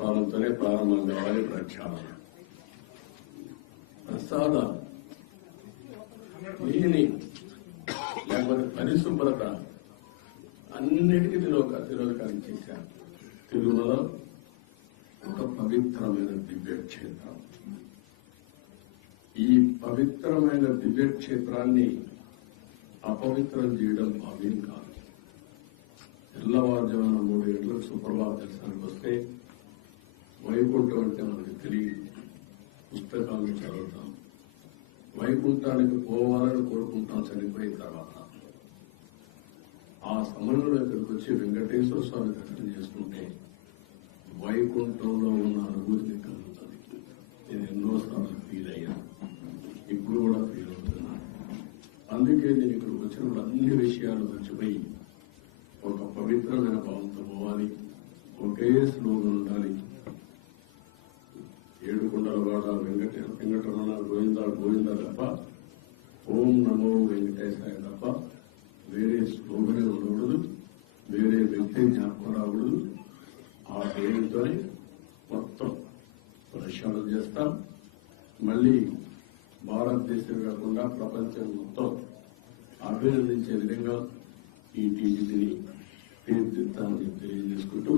ప్రస్థానంతోనే ప్రారంభం కావాలి ప్రక్షాళన. ప్రసాద లేని లేకపోతే పరిశుభ్రత అన్నిటికీ తిరోధకాన్ని చేశారు. తిరుమల ఒక పవిత్రమైన దివ్యక్షేత్రం. ఈ పవిత్రమైన దివ్యక్షేత్రాన్ని అపవిత్రం చేయడం భావ్యం కాదు. తెల్లవారుజామున 3 గంటలకు సుప్రభాత దర్శనానికి వస్తే వైకుంఠం అంటే మనకి తెలియదు. పుస్తకాలను చదువుతాం, వైకుంఠానికి పోవాలని కోరుకుంటాం చనిపోయిన తర్వాత. ఆ సమయంలో ఇక్కడికి వచ్చి వెంకటేశ్వర స్వామి దర్శనం చేసుకుంటే వైకుంఠంలో ఉన్న అనుభూతిని కలుగుతుంది. నేను ఎన్నోసార్లు ఫీల్ అయ్యాను, ఇప్పుడు కూడా ఫీల్ అవుతున్నాను. అందుకే నేను ఇక్కడికి వచ్చినప్పుడు అన్ని విషయాలు మర్చిపోయి ఒక పవిత్రమైన భావంతో పోవాలి, ఒకే స్లోగన్ ఉండాలి. ఏడుకొండలవాడ వెంకటరమణ గోవింద గోవింద తప్ప, ఓం నమో వెంకటేశాయ తప్ప వేరే స్లోగనే ఉండకూడదు, వేరే వ్యక్తి జ్ఞాపకం రాకూడదు. ఆ పేరుతోనే మొత్తం ప్రక్షాళన చేస్తాం. మళ్లీ భారతదేశం కాకుండా ప్రపంచం మొత్తం అభినందించే విధంగా ఈ టీడీపీని తీర్చిదిద్దామని తెలియజేసుకుంటూ